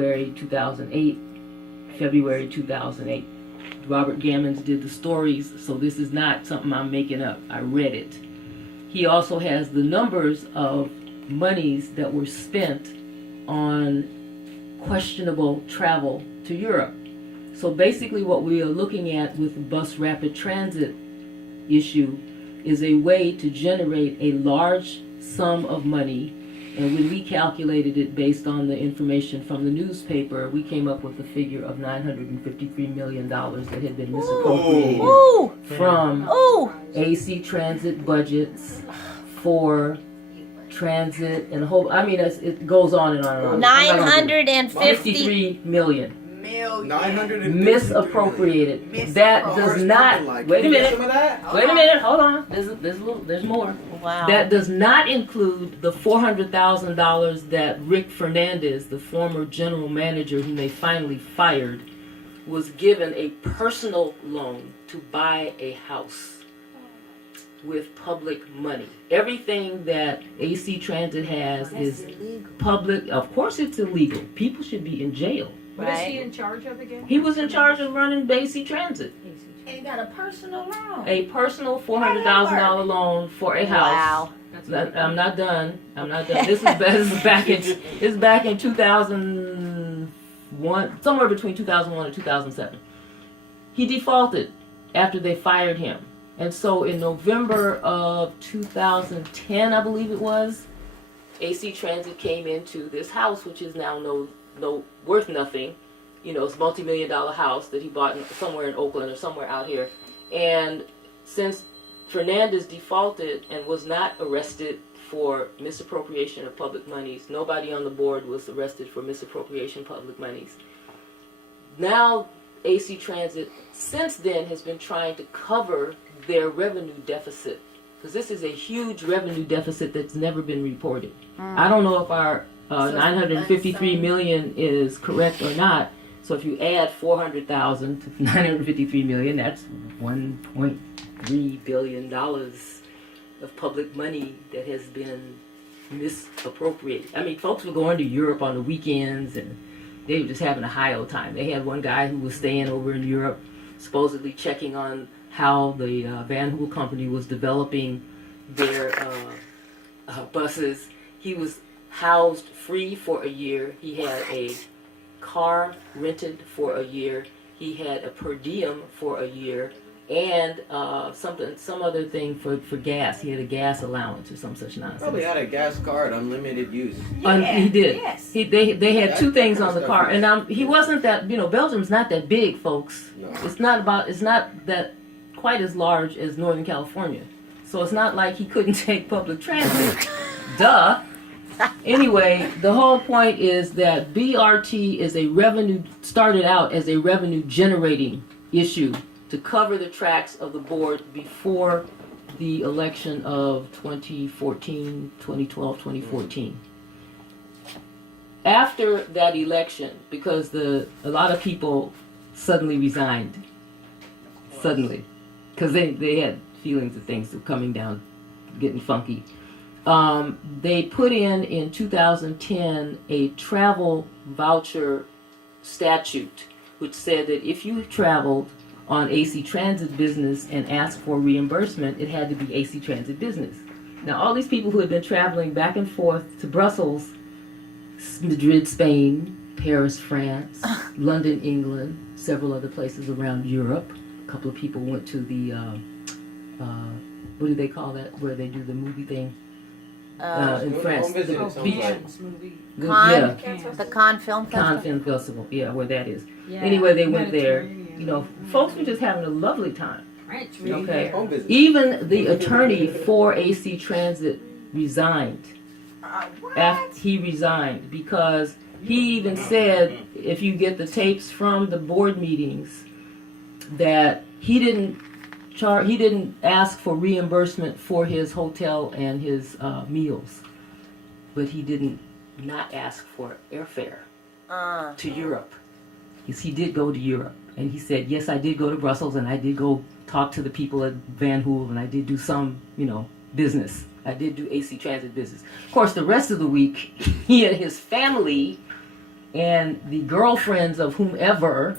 February 2008. February 2008. Robert Gammons did the stories, so this is not something I'm making up. I read it. He also has the numbers of monies that were spent on questionable travel to Europe. So basically what we are looking at with the bus rapid transit issue is a way to generate a large sum of money. And when we calculated it based on the information from the newspaper, we came up with a figure of $953 million that had been misappropriated from AC transit budgets for transit and a whole, I mean, it goes on and on and on. 953 million. 950 misappropriated. That does not. Wait a minute. Wait a minute. Hold on. There's more. Wow. That does not include the $400,000 that Rick Fernandez, the former general manager whom they finally fired, was given a personal loan to buy a house with public money. Everything that AC Transit has is public. Of course, it's illegal. People should be in jail. What is he in charge of again? He was in charge of running AC Transit. And he got a personal loan. A personal $400,000 loan for a house. Wow. I'm not done. This is back in 2001, somewhere between 2001 and 2007. He defaulted after they fired him. And so in November of 2010, I believe it was, AC Transit came into this house, which is now no worth nothing. You know, it's a multi-million-dollar house that he bought somewhere in Oakland or somewhere out here. And since Fernandez defaulted and was not arrested for misappropriation of public monies, nobody on the board was arrested for misappropriation of public monies. Now AC Transit since then has been trying to cover their revenue deficit, because this is a huge revenue deficit that's never been reported. I don't know if our 953 million is correct or not. So if you add 400,000 to 953 million, that's 1.3 billion dollars of public money that has been misappropriated. I mean, folks were going to Europe on the weekends and they were just having a high old time. They had one guy who was staying over in Europe, supposedly checking on how the Van Hool company was developing their buses. He was housed free for a year. He had a car rented for a year. He had a per diem for a year, and some other thing for gas. He had a gas allowance or some such nonsense. Probably had a gas card, unlimited use. He did. Yes. They had two things on the car, and he wasn't that. You know, Belgium's not that big, folks. No. It's not that quite as large as Northern California. So it's not like he couldn't take public transit. Duh. Anyway, the whole point is that BRT is started out as a revenue generating issue to cover the tracks of the board before the election of 2012, 2014. After that election, because a lot of people suddenly resigned, because they had feelings that things were coming down, getting funky. They put in 2010 a travel voucher statute, which said that if you traveled on AC Transit business and asked for reimbursement, it had to be AC Transit business. Now, all these people who had been traveling back and forth to Brussels, Madrid, Spain, Paris, France, London, England, several other places around Europe. A couple of people went to the, what do they call that, where they do the movie thing? In France, the Cannes Film Festival. Cannes Film Festival, yeah, where that is. Anyway, they went there. You know, folks were just having a lovely time. Okay. Even the attorney for AC Transit resigned. After he resigned, because he even said, if you get the tapes from the board meetings, that he didn't ask for reimbursement for his hotel and his meals, but he didn't not ask for airfare to Europe. Because he did go to Europe, and he said, yes, I did go to Brussels, and I did go talk to the people at Van Hool, and I did do some, business. I did do AC Transit business. Of course, the rest of the week, he and his family and the girlfriends of whomever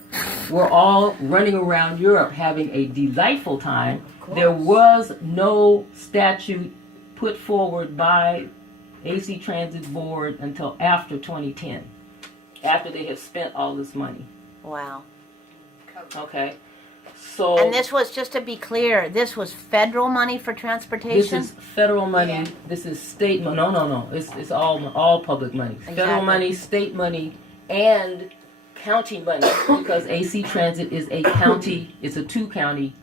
were all running around Europe having a delightful time. There was no statute put forward by AC Transit Board until after 2010, after they have spent all this money. Wow. Okay, so And this was, just to be clear, this was federal money for this transportation? is federal money. Yeah. This is state money. No. It's all public money. Federal Exactly. money, state money, and county money, because AC Transit is a county. It's a 2-county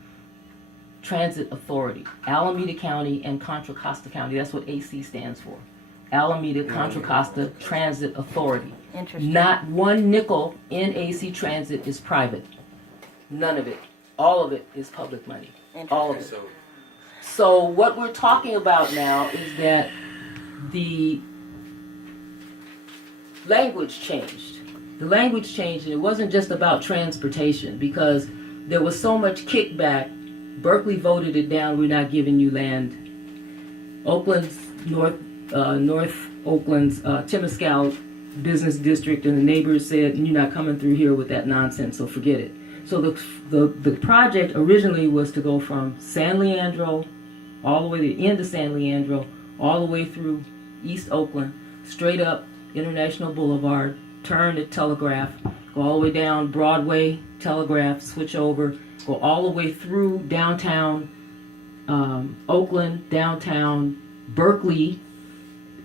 transit authority: Alameda County and Contra Costa County. That's what AC stands for. Alameda Contra Costa Transit Authority. Interesting. Not one nickel in AC Transit is private. None of it. All of it is public money. All of it. So what we're talking about now is that the language changed. The language changed, and it wasn't just about transportation, because there was so much kickback. Berkeley voted it down. We're not giving you land. Oakland's North Oakland's Temescal business district and the neighbors said, you're not coming through here with that nonsense, so forget it. So the project originally was to go from San Leandro all the way to the end of San Leandro, all the way through East Oakland, straight up International Boulevard, turn at Telegraph, go all the way down Broadway, Telegraph, switch over, go all the way through downtown Oakland, downtown Berkeley,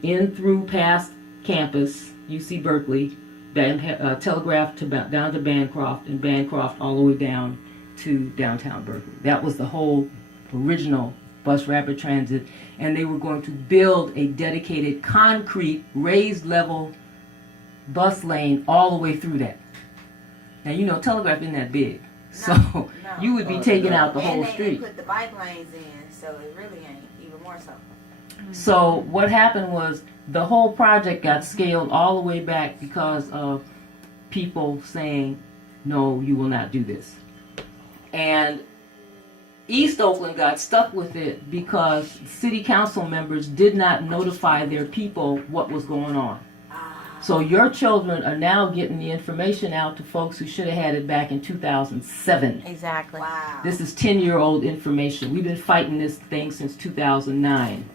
in through past campus, UC Berkeley, then Telegraph down to Bancroft, and Bancroft all the way down to downtown Berkeley. That was the whole original bus rapid transit, and they were going to build a dedicated concrete raised level bus lane all the way through that. Now you know Telegraph isn't that big, so you would be taking out the whole street. And they put the bike lanes in, so it really ain't, even more so. So what happened was the whole project got scaled all the way back because of people saying, no, you will not do this. And East Oakland got stuck with it because city council members did not notify their people what was going on. So your children are now getting the information out to folks who should have had it back in 2007. Exactly. Wow. This is 10-year-old information. We've been fighting this thing since 2009.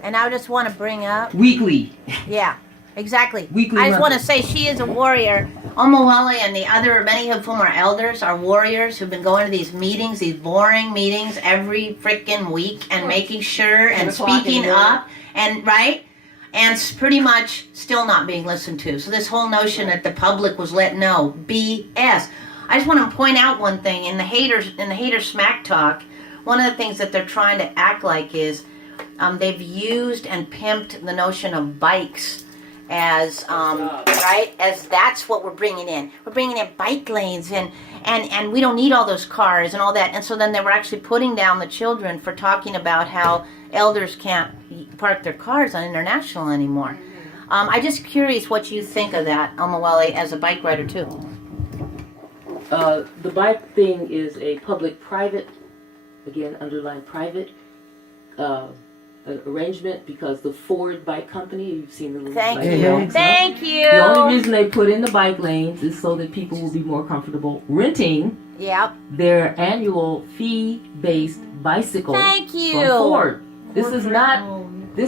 And I just want to bring up, Weekly. yeah, exactly. Weekly I just want to monthly. say she is a warrior. Omawale and the other, many of whom are elders, are warriors who've been going to these meetings, these boring meetings every freaking week, and making sure and 10 o'clock in the speaking morning. up, and right, and pretty much still not being listened to. So this whole notion that the public was let know, BS. I just want to point out one thing in the hater smack talk. One of the things that they're trying to act like is they've used and pimped the notion of bikes as right, as that's what we're bringing in. We're bringing in bike lanes and we don't need all those cars and all that. And so then they were actually putting down the children for talking about how elders can't park their cars on International anymore. I'm just curious what you think of that, Omawale, as a bike rider too. The bike thing is a public-private, again, underline private, arrangement, because the Ford Bike Company, you've seen the little Thank bike you. lanes, huh? Thank you. The only reason they put in the bike lanes is so that people will be more comfortable renting Yep. their annual fee-based bicycle Thank you. from Ford. This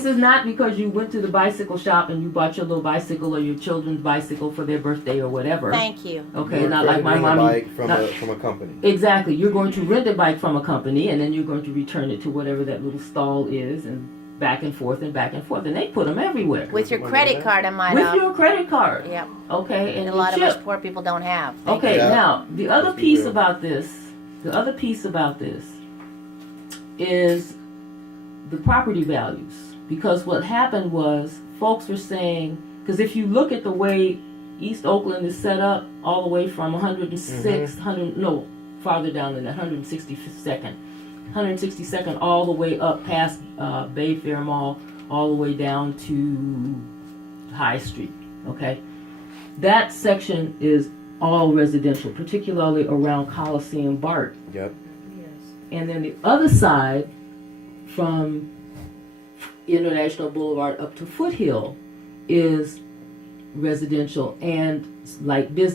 is not because you went to the bicycle shop and you bought your little bicycle or your children's bicycle for their birthday or whatever. Thank you. Okay, not like my mommy. Bike from not- a company. Exactly. You're going to rent a bike from a company, and then you're going to return it to whatever that little stall is, and back and forth and back and forth. And they put them everywhere. With your credit card, I might With have. your credit card. Yep. Okay, and And a lot of your us chip. poor people don't have. Okay, Yeah. now, the other Let's be piece real. about this is the property values. Because what happened was, folks were saying, because if you look at the way East Oakland is set up, all the way from 106th, farther down than that, 162nd, all the way up past Bayfair Mall, all the way down to High Street, okay? That section is all residential, particularly around Coliseum BART. Yep. And then the other side, from International Boulevard up to Foothill, is residential and light business.